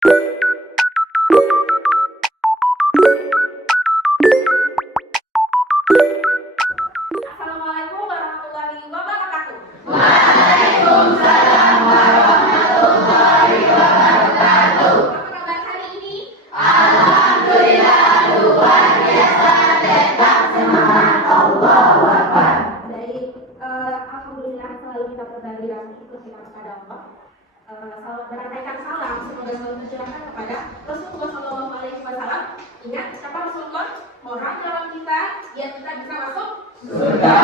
Assalamualaikum warahmatullahi wabarakatuh. Waalaikumsalam warahmatullahi wabarakatuh. Apa kabar hari ini? Alhamdulillah, luar biasa, tetap semangat. Allahu Akbar. Alhamdulillah selalu kita berbagi dan bersyukur kita kepada Allah. Selalu berkaikan salam, semoga selalu tercurahkan kepada Rasulullah SAW. Ingat siapa Rasulullah? Orang dalam kita yang kita bisa masuk surga.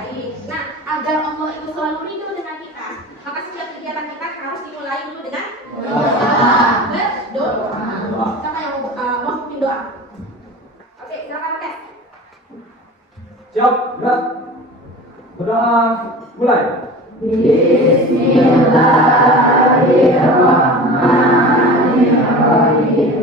Baik. Nah, agar Allah itu selalu rindu dengan kita, maka setiap kegiatan kita harus dimulai dulu dengan berdoa. Siapa yang mau bikin doa? Oke, silakan tes. Siap, gerak. Berdoa, mulai. Bismillahirrahmanirrahim.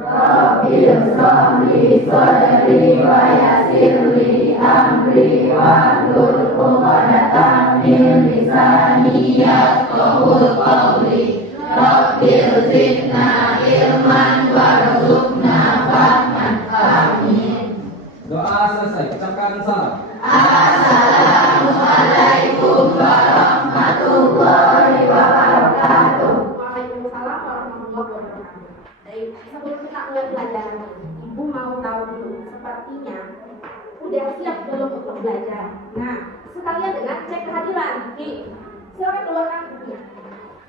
Rabbil sholli sadri wa yassirli amri wahlul 'uqdatam min lisani yafqahul qawli. Rabbil zidna ilman warzuqna fahman. Amin. Doa selesai, ucapkan salam. Assalamualaikum warahmatullahi wabarakatuh. Waalaikumsalam warahmatullahi wabarakatuh. Baik, sebelum kita mulai pelajaran, Ibu mau tahu dulu, sepertinya udah siap belum untuk belajar. Nah, sekalian dengan cek kehadiran. Oke, silakan keluarkan bukunya.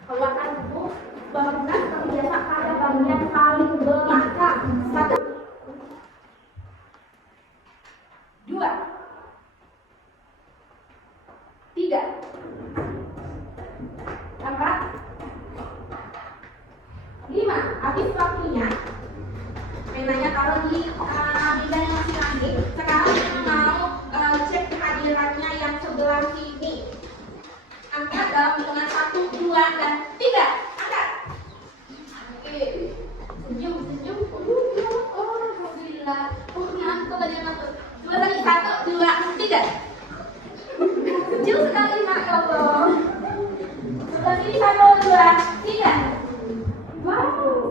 Keluarkan buku, bangunan terbiasa pada bagian paling belakang. 1, 2, 3, 4, 5. Habis waktunya. Mainannya taruh di bidang masing-masing. Sekarang kita mau cek kehadirannya yang sebelah sini. Angkat dalam hitungan 1, 2, dan 3. Angkat. Oke. Senyum. Oh, alhamdulillah. Oh, ngantuk aja ngantuk. Coba lagi 1, 2, 3. Senyum sekali, Masya Allah. Sebelah sini 1, 2, 3. Wow,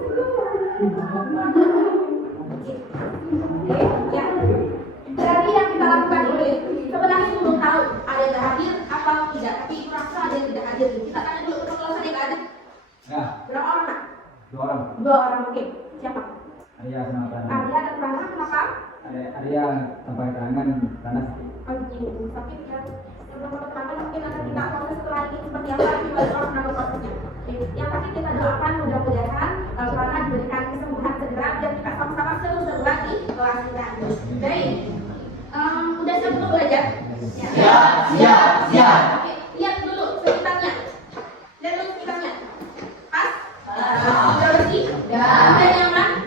ya. Berarti yang kita lakukan ini sebenarnya belum tahu ada yang hadir atau tidak, tapi merasa ada yang tidak hadir. Kita tanya dulu ke kelas ada yang hadir. Ya, Berapa orang, Nak? 2 orang. 2 orang, oke. Siapa? Arya sama Prana. Arya dan Prana, kenapa? Arya tanpa keterangan panas. Oh, begini. Tapi kan beberapa teman mungkin akan kita proses setelah ini seperti apa di balik orang nama prosesnya. Yang pasti kita doakan mudah-mudahan Prana diberikan kesembuhan segera dan kita sama-sama seru-seru lagi kelas kita. Baik, udah siap untuk belajar? Siap. Oke, lihat dulu sekitarnya. Lihat dulu sekitarnya. Pas? Udah bersih? Udah nyaman?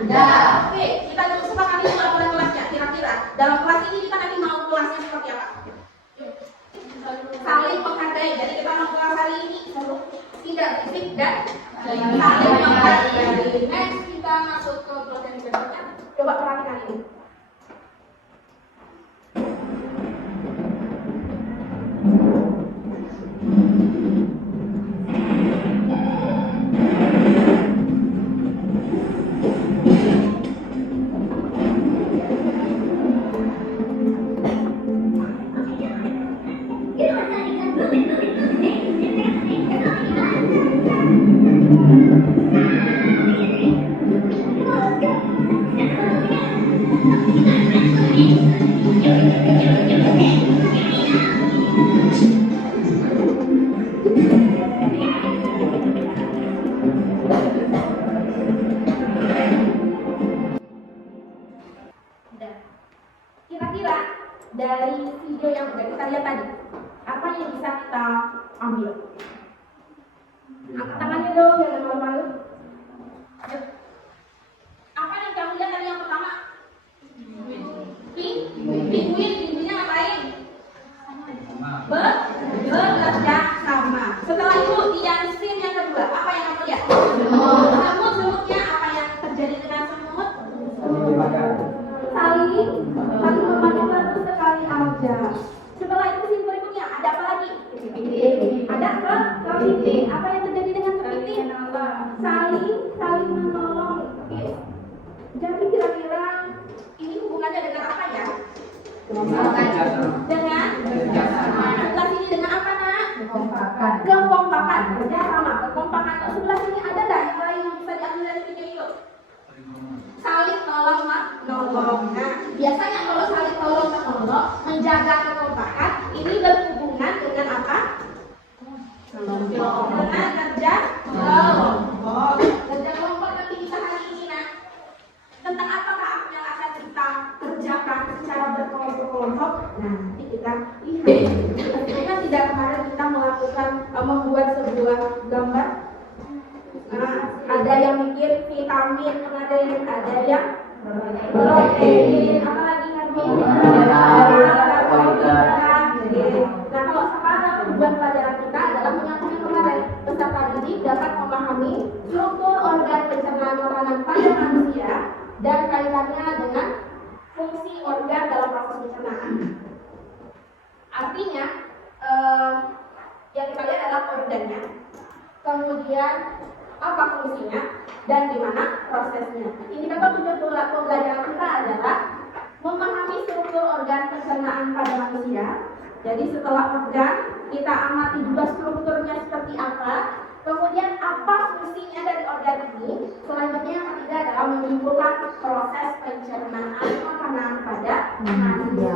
Oke, kita dulu sepakati dulu aturan kelasnya. Kira-kira dalam kelas ini kita nanti mau kelasnya seperti apa? Saling menghargai. Jadi kita mau kelas hari ini tidak berisik dan saling menghargai. Next kita masuk ke pelajaran berikutnya. Coba perhatikan ini. Kira-kira dari video yang sudah kita lihat tadi, apa yang bisa kita ambil? Angkat tangannya dong, jangan malu-malu. Ayo. Apa yang kamu lihat tadi yang pertama? Pinguinnya ngapain? Bekerja sama. Setelah itu yang scene yang kedua, apa yang kamu lihat? Semutnya apa yang terjadi dengan semut? Saling memakan satu sekali aja. Setelah itu scene berikutnya ada apa lagi? Ada kepiting. Apa yang terjadi dengan kepiting? kekompakan, kerja sama, kekompakan. Sebelah sini ada nggak yang lain yang bisa diambil dari video itu? Saling tolong menolong. Nah, biasanya kalau saling tolong menolong, menjaga kekompakan, ini berhubungan dengan apa? Dengan kerja kelompok. Kerja kelompok nanti kita hari ini, nah, tentang apakah yang akan kita kerjakan secara berkelompok-kelompok. Nah, nanti kita lihat. Kita tidak kemarin kita melakukan membuat sebuah gambar. Ada yang mikir vitamin, ada yang protein, apa lagi Nah, kalau sekarang tujuan pelajaran kita adalah menyatukan kemarin peserta didik dapat memahami struktur organ pencernaan makanan pada manusia dan kaitannya dengan fungsi organ dalam proses pencernaan. Artinya, yang kita lihat adalah organnya, kemudian apa fungsinya dan gimana prosesnya. Indikator tujuan pembelajaran kita adalah memahami struktur organ pencernaan pada manusia. Jadi setelah organ, kita amati juga strukturnya seperti apa, kemudian apa fungsinya dari organ ini. Selanjutnya yang ketiga adalah menyimpulkan proses pencernaan makanan pada manusia.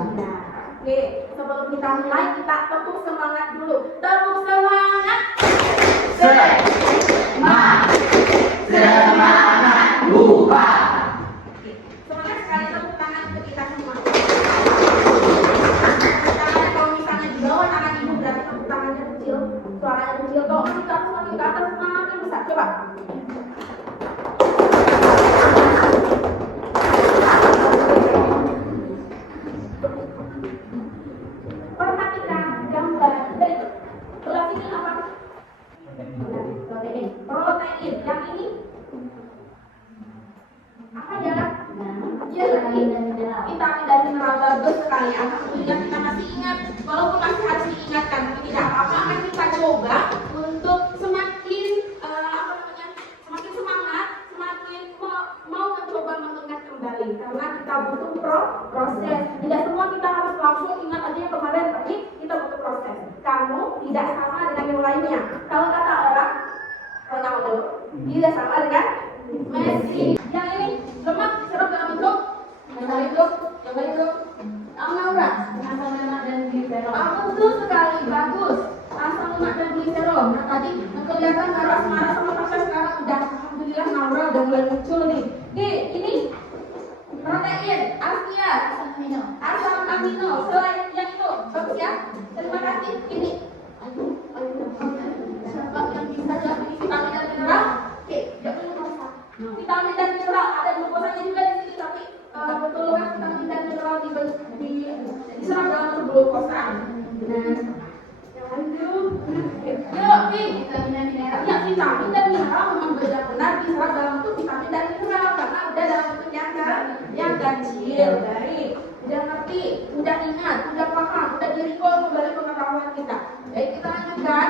Oke, sebelum kita mulai, kita tepuk semangat dulu. Tepuk semangat. Semangat lupa. Semangat sekali, tepuk tangan untuk kita semua. Kalau misalnya di bawah tangan ibu berarti tepuk tangannya kecil, suaranya kecil. Kalau makin ke atas makin besar. Coba. Perhatikan gambar berikut. Sebelah sini apa? Protein. Yang ini apa ya? Ya, vitamin dan mineral bagus sekali. Alhamdulillah kita masih ingat, walaupun masih harus diingatkan, tapi tidak apa-apa. Akan kita coba untuk semakin semakin semangat, semakin mau mencoba mengingat kembali, karena kita butuh proses. Tidak semua kita harus langsung ingat aja yang kemarin, tapi kita butuh proses. Kamu tidak sama dengan yang lainnya. Kalau kata orang Ronaldo, tidak sama dengan Messi. Yang ini lemak diserap dalam bentuk aura. Asam lemak dan gliserol. Betul sekali, bagus. Asam lemak dan gliserol. Nah, tadi kelihatan marah sama proses, sekarang udah alhamdulillah naura udah mulai muncul nih. Oke, ini protein, asam amino. Selain yang itu, bagus ya. Terima kasih. Ini siapa yang bisa jawab ini vitamin dan mineral? Oke, jangan lupa. Vitamin dan mineral ada glukosanya juga di sini, tapi betul kan vitamin dan mineral diserap dalam glukosa. Nah, lanjut. Yuk, vitamin dan mineral. Ya, vitamin dan mineral memang benar-benar diserap dalam bentuk vitamin dan mineral karena udah dalam bentuk yang kecil. Baik, udah ngerti, udah ingat, udah paham, udah di-recall kembali pengetahuan kita. Baik, kita lanjutkan.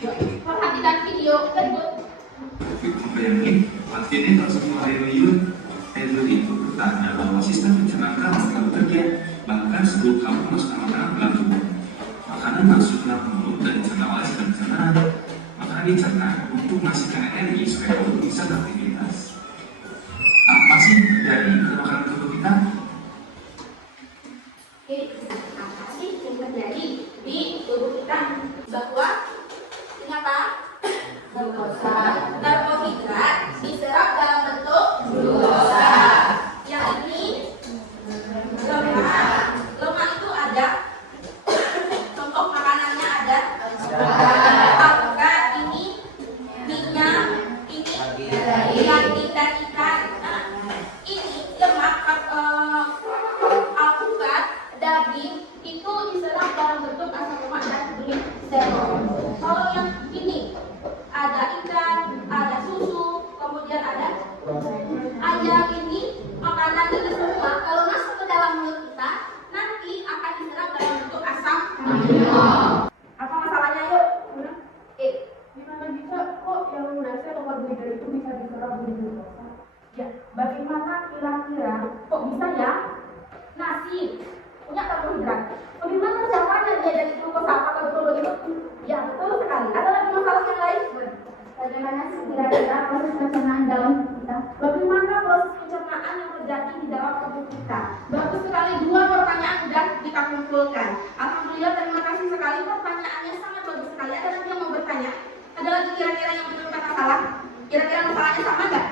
Yuk, perhatikan video berikut. Bayangin, pasiennya tak semua aeroyun itu bertanya bahwa sistem pencernaan kamu telah bekerja bahkan sebelum kamu memasukkan makanan ke dalam tubuh. Makanan masuk ke dalam mulut dan dicerna oleh sistem pencernaan. Makanan dicerna untuk menghasilkan energi supaya kamu bisa beraktivitas. Apa sih dari makanan tubuh kita? Oke, apa sih yang terjadi di tubuh kita? Bahwa ternyata karbohidrat diserap dalam bentuk glukosa. Yang ini lemak. Lemak itu ada contoh makanannya ada alpukat, ini minyak, ini daging dan ikan. Nah, ini lemak alpukat, daging itu diserap dalam bentuk asam lemak dan gliserol. Kalau yang ini ada ikan, ada susu, kemudian ada ayam. Ini makanan ini semua kalau masuk ke dalam mulut kita nanti akan diserap dalam bentuk asam amino. Apa masalahnya yuk? Gimana bisa kok yang dasar karbohidrat itu bisa diserap di glukosa? Ya, bagaimana kira-kira kok bisa ya? Nasi, punya karbohidrat. Bagaimana caranya dia dari glukosa? Apakah betul begitu? Ya, betul sekali. Ada lagi masalah yang lain? Bagaimana kira-kira proses pencernaan dalam kita? Bagaimana proses pencernaan yang terjadi di dalam tubuh kita? Bagus sekali, dua pertanyaan sudah kita kumpulkan. Alhamdulillah, terima kasih sekali, pertanyaannya sangat bagus sekali. Ada lagi yang mau bertanya? Ada lagi kira-kira yang menurut kata salah? Kira-kira masalahnya sama nggak?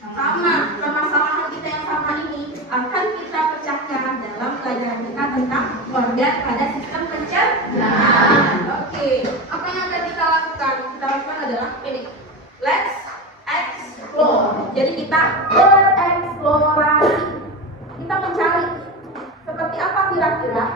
Sama. Permasalahan kita yang sama ini akan kita pecahkan dalam pelajaran kita tentang organ pada sistem pencernaan. Oke, apa yang akan kita lakukan? Kita lakukan adalah ini. Let's explore. Jadi kita bereksplorasi. Kita mencari seperti apa kira-kira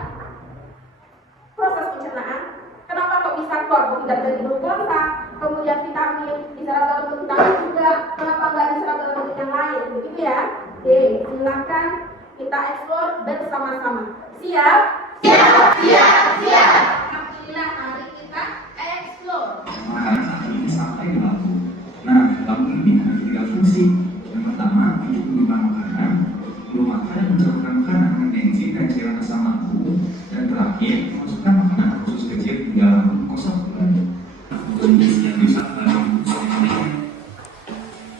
proses pencernaan. Kenapa kok bisa karbohidrat dari glukosa, kemudian vitamin diserap dalam bentuk vitamin juga, kenapa nggak diserap dalam bentuk yang lain? Begitu ya. Oke, silakan kita explore bersama-sama. Siap? Siap. Alhamdulillah, mari kita explore. Makanan saat ini sampai ke lambung. Nah, lambung ini ada 3 fungsi. Yang pertama, untuk mengubah makanan, memakan dan mencerna makanan dengan enzim dan cairan asam lambung, dan terakhir, memasukkan makanan ke usus kecil di dalam lambung kosong. Kondisi yang bisa dalam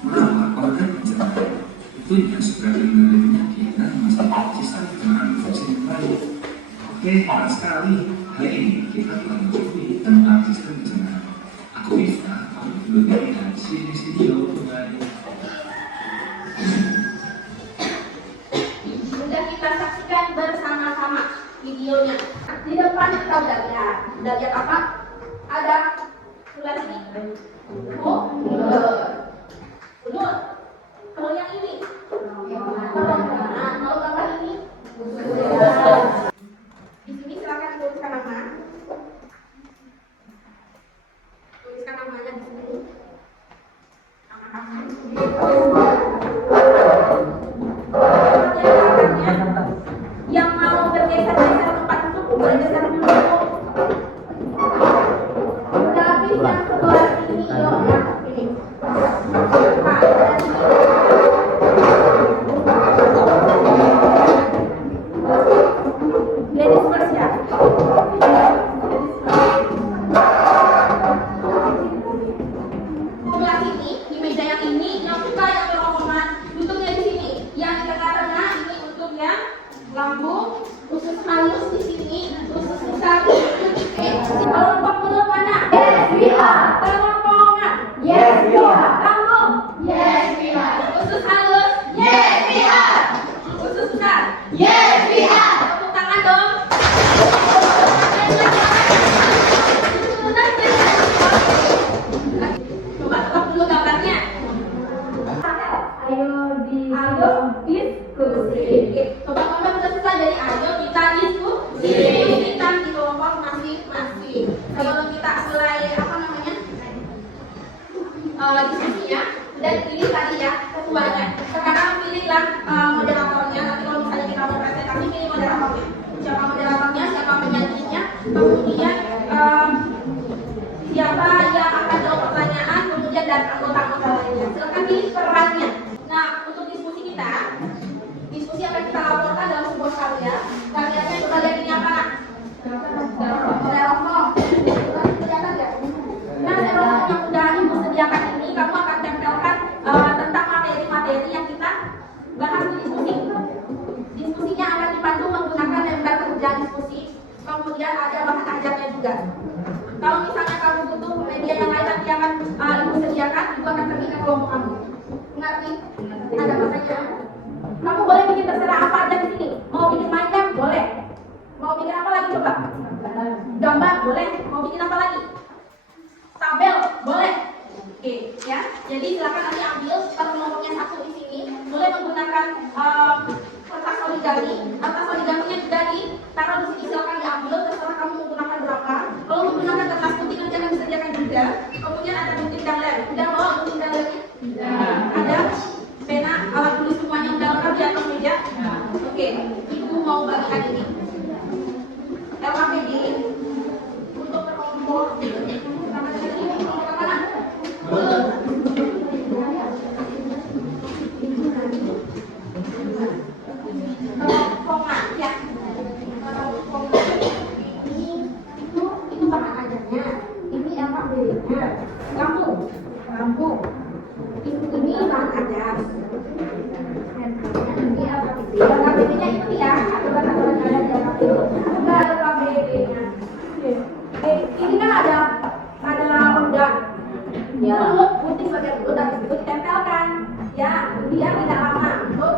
merawat organ pencernaan itu yang segera mengalami penyakit dan memastikan sistem pencernaan berfungsi dengan baik. Oke, senang sekali. Hari ini kita telah mengetahui tentang sistem pencernaan. Aku Miftah, kamu dulu dari sini video. Sudah kita saksikan bersama-sama videonya. Di depan kita udah lihat apa? Ada tulis ini. Ular. Kalau yang ini, kalau gambar ini, di sini silakan tuliskan nama. Tuliskan namanya di sini. Nama kamu. Yang mau bergeser-geser tempat duduk, bergeser dulu. Udah habis yang sebelah sini, yuk ya. Ini. Ladies first ya. Sebelah sini, di meja yang ini, yang suka yang berhubungan, duduknya di sini. Yang di tengah-tengah ini untuk yang lambung, usus halus di sini, usus besar di sini. Kelompok mulut mana? Kerongkongan. Lambung. Usus halus. Usus besar. Tepuk tangan dong. Coba tebak dulu gambarnya. Ayo Diskusi. Coba gambar sudah selesai dari ayo kita diskusi. Kita di kelompok masing-masing. Kalau kita mulai apa namanya? Diskusinya. Dan pilih tadi ya ketuanya. Sekarang pilihlah moderatornya. Nanti kalau misalnya kita mau presentasi pilih moderatornya. Siapa moderatornya, siapa penyajinya, kemudian siapa yang akan jawab pertanyaan, kemudian dan anggota-anggota lainnya. Silakan pilih perannya. Nah, untuk diskusi akan kita laporkan dalam sebuah karya. Karyanya coba lihat ini apa? Telepon. Kelihatan nggak? Nah, telepon yang sudah ibu sediakan ini, kamu akan tempelkan tentang materi-materi yang kita bahas di diskusi. Diskusinya akan dipandu menggunakan lembar kerja diskusi. Kemudian ada bahan ajarnya juga. Kalau misalnya kamu butuh media yang lain nanti akan ibu sediakan, ibu akan pergi ke kelompok kamu. Mengerti? Ada pertanyaan? Kamu boleh bikin terserah apa aja di sini. Mau bikin Minecraft boleh. Mau bikin apa lagi coba? Gambar boleh. Mau bikin apa lagi? Tabel boleh. Oke, ya. Jadi silakan nanti ambil per kelompoknya satu di sini. Boleh menggunakan kertas origami. Kertas origaminya juga ditaruh di sini. Silakan diambil. Terserah kamu menggunakan berapa. Kalau menggunakan kertas putih nanti akan disediakan juga. Kemudian ada gunting dan lem. Udah bawa gunting dan lemnya? Ada pena, alat tulis semuanya udah lengkap di atas meja. Oke, ibu mau bagikan ini. LKPD untuk kelompok. Sama dengan ini kelompok mana? Kelompokan. KBB-nya itu ya, aturan-aturan yang ada di KBB. Enggak ada KBB-nya. Ini kan ada undang. Ya. Dulu putih bagian dulu dan itu ditempelkan. Ya, dia tidak lama untuk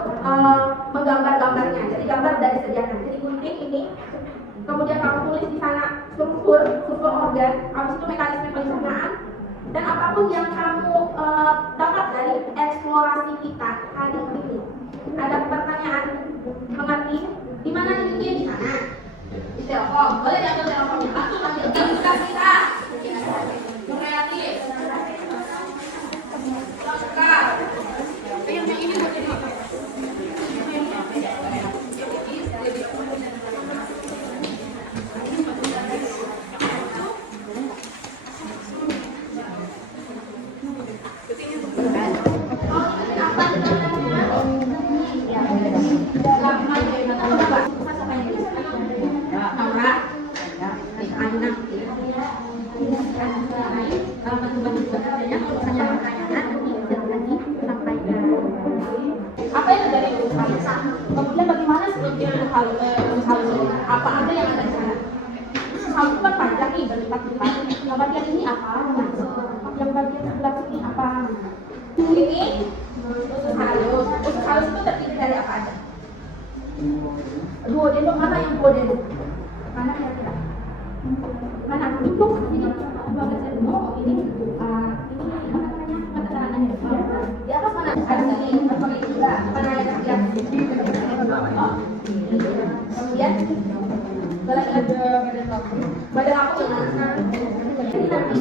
menggambar-gambarnya. Jadi gambar sudah disediakan. Jadi gunting ini, kemudian kamu tulis di sana struktur organ, habis itu mekanisme pencernaan, dan apapun yang kamu dapat dari eksplorasi kita hari ini. Ada pertanyaan mengerti? Di mana titiknya? Di sana. Di Telkom. Boleh diambil Telkomnya. Langsung ambil. Kita kreatif. Lengkap. Yang ini buat jadi. Apa yang terjadi di usaha? Kemudian bagaimana struktur usaha apa ada yang ada di sana? Usaha itu kan panjang nih, berlipat-lipat. Nah, bagian ini apa? Yang bagian sebelah sini apa? Ini usus halus itu terdiri dari apa aja? Duodenum, mana yang duodenum? Mana kira-kira? Mana? Untuk ini ini apa namanya? Mata-matanya. Di atas mana? Ada sini, seperti itu juga. Mana yang terlihat? Kemudian badan aku yang mana? Ini nanti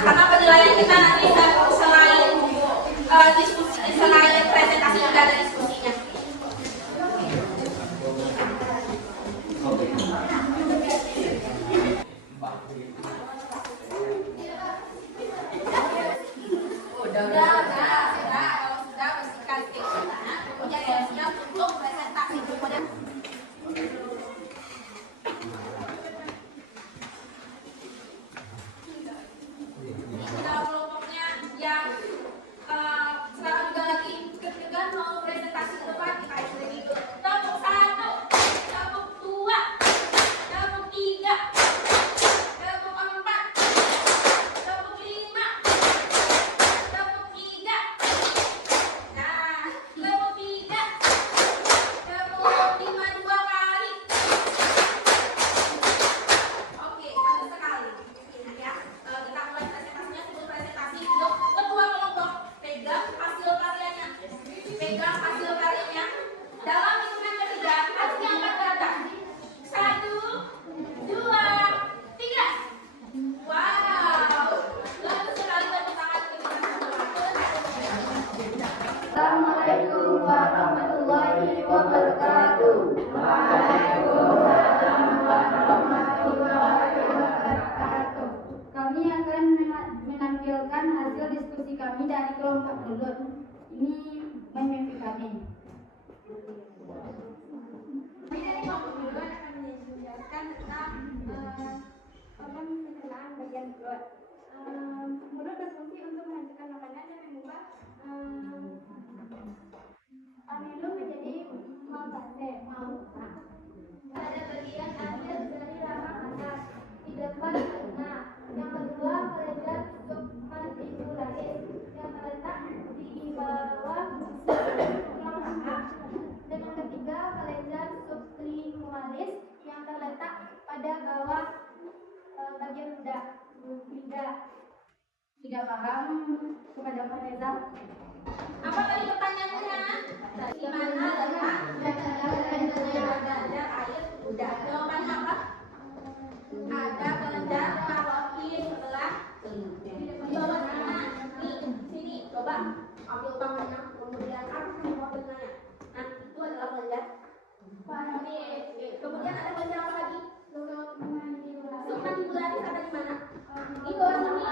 karena penilaian kita nanti selain diskusi, selain presentasi juga ada diskusinya. Kalau sudah bersihkan kemudian siap untuk presentasi. Kemudian dalam kelompoknya yang sekarang juga lagi deg-degan mau presentasi ke depan kita sering itu tepuk 1, tepuk 2, tepuk 3, tepuk 4, tepuk 5, tepuk 3, nah tepuk 3, tepuk 5 2 kali. Oke, bagus sekali. Ingat ya, kita mulai presentasinya sebelum presentasi untuk kedua kelompok pegang hasil karyanya. Pegang hasil karyanya. Dalam hitungan ketiga harus diangkat ke atas. 1, 2, 3. Wow, bagus sekali tepuk tangan untuk kita semua. Assalamualaikum warahmatullahi wabarakatuh. Kami akan menampilkan hasil diskusi kami dari kelompok dulu. Ini mimpi kami. Kami dari kelompok duluan akan menjelaskan tentang organ pencernaan bagian mulut. Mulut berfungsi untuk menghasilkan makanan dan mengubah amilum menjadi mau. Pada bagian akhir dari rahang atas di depan telinga. Yang kedua kelenjar submandibularis yang terletak di bawah tulang rahang. Dan yang ketiga kelenjar subclaviculis yang terletak pada bawah bagian lidah. Tidak paham kepada Pak Reza? Apa tadi pertanyaannya? Di mana letak kelenjar air udah? Jawabannya apa? Ada kelenjar parotis sebelah di bawah sana. Nih, sini coba ambil tangannya, kemudian harus membawa telinganya. Nah, itu adalah kelenjar parotis. Kemudian ada kelenjar apa lagi? Submandibularis ada di mana? Di bawah sini.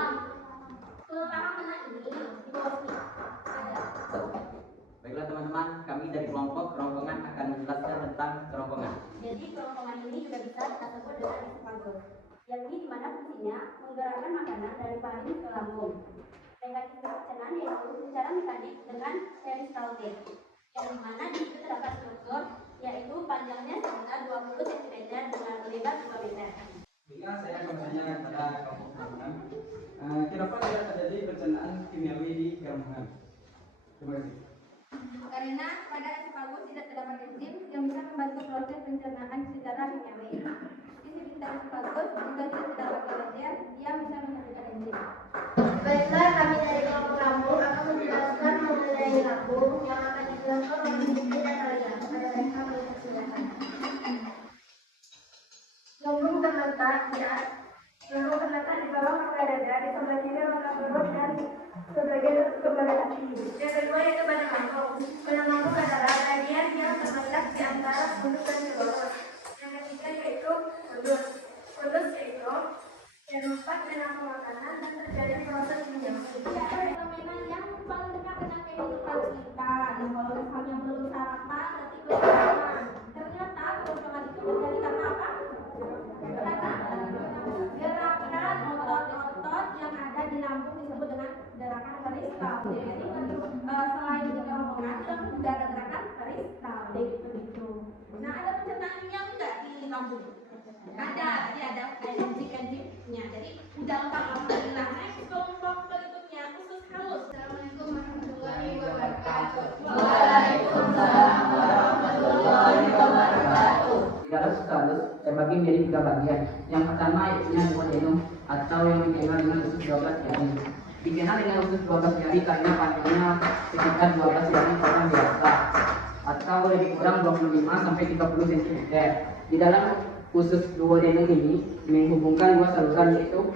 fungsinya menggerakkan makanan dari paru ke lambung. Mekanisme pencernaan yaitu secara mekanik dengan peristaltik, yang mana di situ terdapat struktur yaitu panjangnya sekitar 20 cm dengan lebar 2 meter. Jika saya akan bertanya kepada kelompok Kerombolan, kenapa tidak terjadi pencernaan kimiawi di Kerombolan? Terima kasih. Karena pada esophagus tidak terdapat enzim yang bisa membantu proses pencernaan secara kimiawi. Di sekitar esophagus juga tidak terdapat karoten yang bisa menghasilkan enzim. Baiklah, kami dari kelompok lambung akan menjelaskan mengenai lambung yang akan dijelaskan oleh Diki dan Alia. Pada mereka mempersilakan. Lambung terletak di bawah rongga dada, di sebelah kiri rongga perut dan sebagian kepala kaki. Yang kedua yaitu badan lambung. Badan lambung adalah bagian yang terletak di antara mulut dan tenggorok. Yang ketiga yaitu mulut. Mulut yaitu tempat menampung makanan dan terjadi proses penyampaian. Fenomena yang paling dekat dengan kehidupan kita. Nah, kalau misalnya belum sarapan, nanti belum makan. Ternyata kerongkongan itu terjadi karena apa? Karena gerakan otot-otot yang ada di lambung disebut dengan gerakan peristaltik. Jadi selain di kerongkongan, juga ada gerakan peristaltik begitu. Nah, ada pencernaan yang enggak di lambung? Ada, tadi ada enzim-enzimnya. Jadi udah lengkap alhamdulillah. Next kelompok berikutnya usus halus. Assalamualaikum warahmatullahi wabarakatuh. Waalaikumsalam warahmatullahi wabarakatuh. Di dalam usus halus terbagi menjadi 3 bagian. Yang pertama yaitu duodenum atau yang dikenal dengan usus 12 jari. Dikenal dengan usus 12 jari karena panjangnya sekitar 12 jari orang biasa atau lebih kurang 25 sampai 30 cm. Di dalam usus duodenum ini menghubungkan 2 saluran yaitu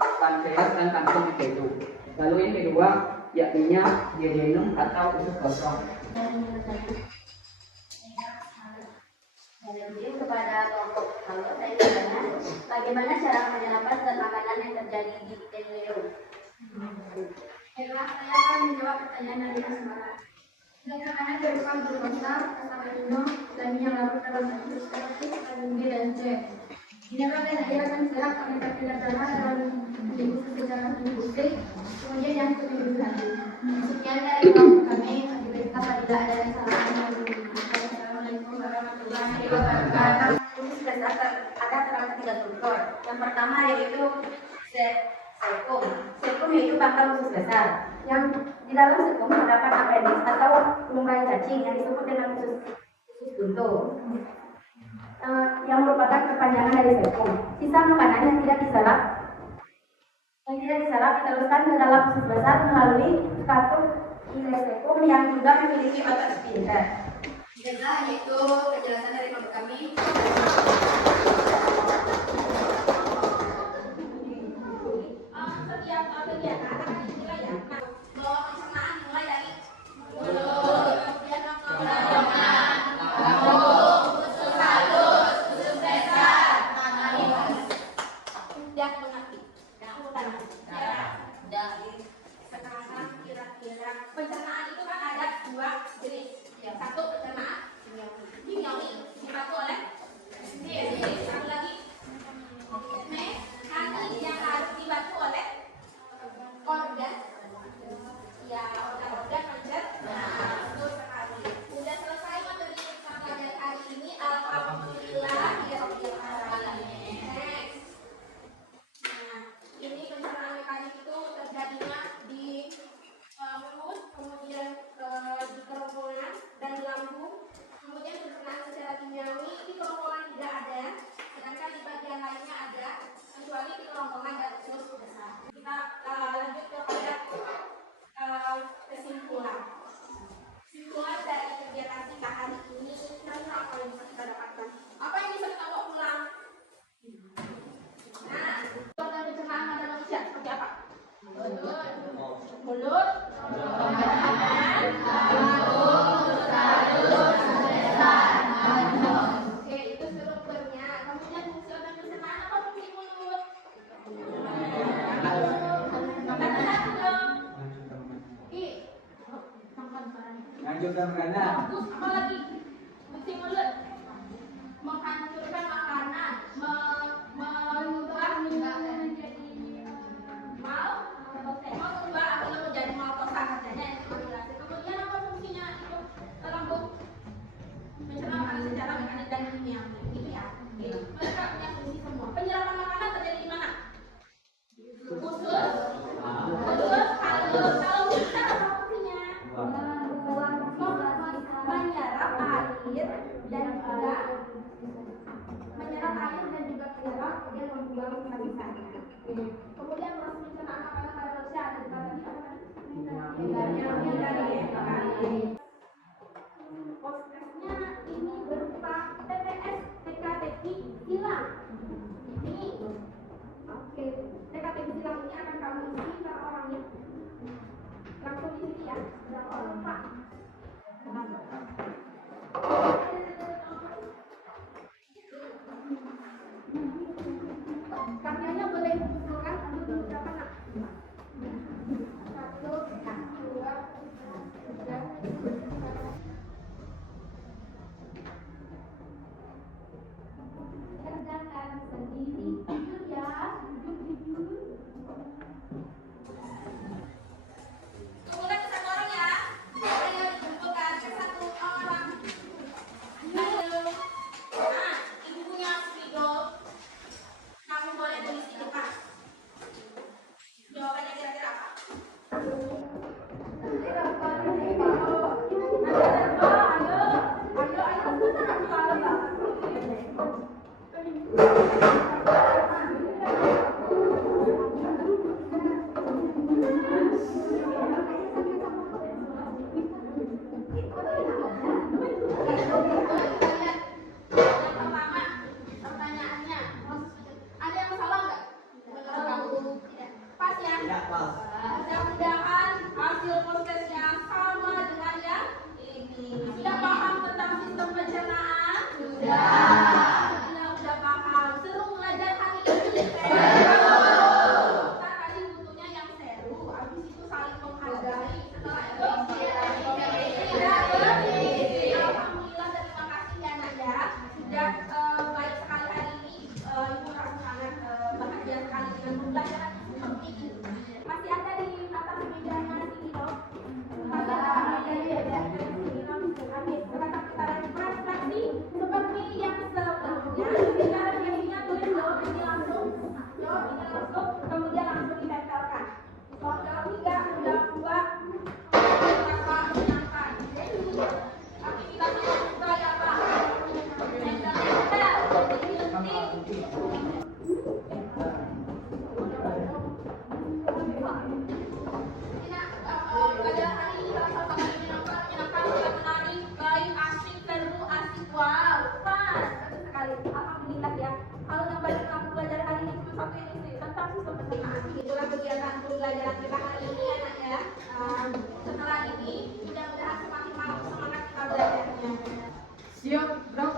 pankreas dan kantung itu. Lalu yang kedua yakni duodenum atau usus kosong. Lanjut kepada kelompok halus, saya bertanya bagaimana cara penyerapan zat makanan yang terjadi di ileum. Baiklah, saya akan menjawab pertanyaan dari Asmara. Zat makanan berupa glukosa, asam amino, dan yang larut dalam bentuk seperti vitamin B dan C. Mineral dan air akan diserap oleh kapillar darah dalam didifusi secara difusi, kemudian yang lebih lanjut. Sekian dari kelompok kami. Apabila ada yang salah, Assalamualaikum warahmatullahi wabarakatuh. Usus besar ada terdapat 3 struktur. Yang pertama yaitu sekum. Sekum yaitu pangkal usus besar. Yang di dalam sekum terdapat appendix atau lumbai cacing yang disebut dengan usus buntu. Yang merupakan kepanjangan dari sekum. Sisa makanan yang tidak diserap diteruskan ke dalam usus besar melalui katup ileosekum yang juga memiliki otot sphincter. Baiklah, yaitu penjelasan dari kelompok kami. Setiap kegiatan akan dimulai ya. Nah, bahwa pencernaan dimulai dari Mulut, kemudian kerongkongan, lambung, usus halus, usus besar, sudah mengerti. Nah, urutan dari sekarang kira-kira pencernaan itu kan ada 2 jenis. Yang satu pencernaan kimiawi dibantu oleh satu lagi mekanik yang harus dibantu oleh organ. Ya, organ pencernaan. Betul sekali. Udah selesai materi sampai dari hari ini. Alhamdulillah ya Rabbil alamin. Next. Nah, ini pencernaan mekanik itu terjadinya di mulut, kemudian di kerongkongan dan di lambung. Kemudian pencernaan secara kimiawi di kerongkongan tidak ada, sedangkan di bagian lainnya ada, kecuali di kerongkongan dan usus besar. Kita lanjut kepada kesimpulan. Kesimpulan dari kegiatan kita hari ini, apa yang bisa kita dapatkan? Apa yang bisa kita bawa pulang? Nah, organ pencernaan pada manusia seperti apa? Mulut, oke, itu strukturnya. Kemudian fungsi organ pencernaan apa fungsi mulut? Kata-kata dong. Lanjutkan makanan. Bagus, apa lagi? Fungsi mulut menghancurkan makanan, mengubah membuang sisa-sisanya. Kemudian proses pencernaan makanan pada manusia ada di bagian prosesnya ini berupa TTS, TK-TK silang. Ini, oke, TK-TK silang ini akan kamu isi per orangnya. Langsung di sini ya, berapa orang Pak? Kakinya boleh dikumpulkan dulu berapa nak? 1, 2, 3, 4. Kerjakan sendiri ya. Kumpulkan ke satu orang ya. Ayo dikumpulkan ke satu orang. Ayo. Nah, ibu punya spidol. Kamu boleh tulis di depan. Jawabannya kira-kira apa? Pertanyaannya, ada yang salah nggak? Pas ya? Mudah-mudahan hasil prosesnya sama dengan yang ini. Sudah paham tentang sistem pencernaan? Sudah paham. Seru belajar hari ini. Kita tadi butuhnya yang seru. Habis itu saling menghargai. Setelah itu alhamdulillah dan terima kasih ya Naya. Sudah baik sekali hari ini. Ibu rasa sangat bahagia sekali dengan pembelajaran seperti ini. Masih ada di atas mejanya sini loh. Masih ada mejanya di atas sini loh. Habis sekarang kita lagi refleksi seperti yang sebelumnya. Sekarang jadinya tulis loh ini langsung, kemudian langsung ditempelkan. Kalau 3 udah 2 apa menyenangkan. Tapi kita juga ya Pak. Penting. Pada hari ini rasa sangat menyenangkan, menarik, baik, asik, seru, asik, wow, pas, sekali. Alhamdulillah ya. Kalau yang banyak kamu belajar hari ini cuma satu ini tentang sistem pencernaan. Itulah kegiatan pembelajaran kita hari ini anak ya. Setelah ini mudah-mudahan semakin semangat kita belajarnya. Siap, bro.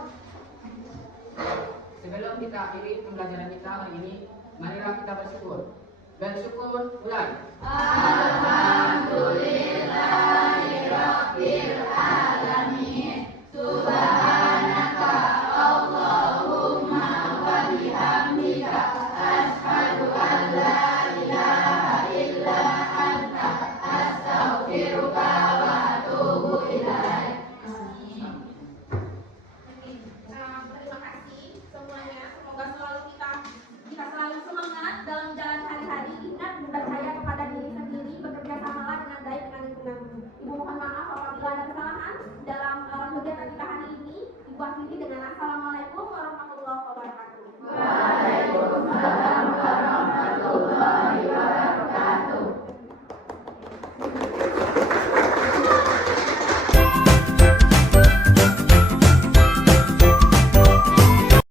Sebelum kita akhiri pembelajaran kita hari ini, marilah kita bersyukur. Bersyukur mulai. Alhamdulillah.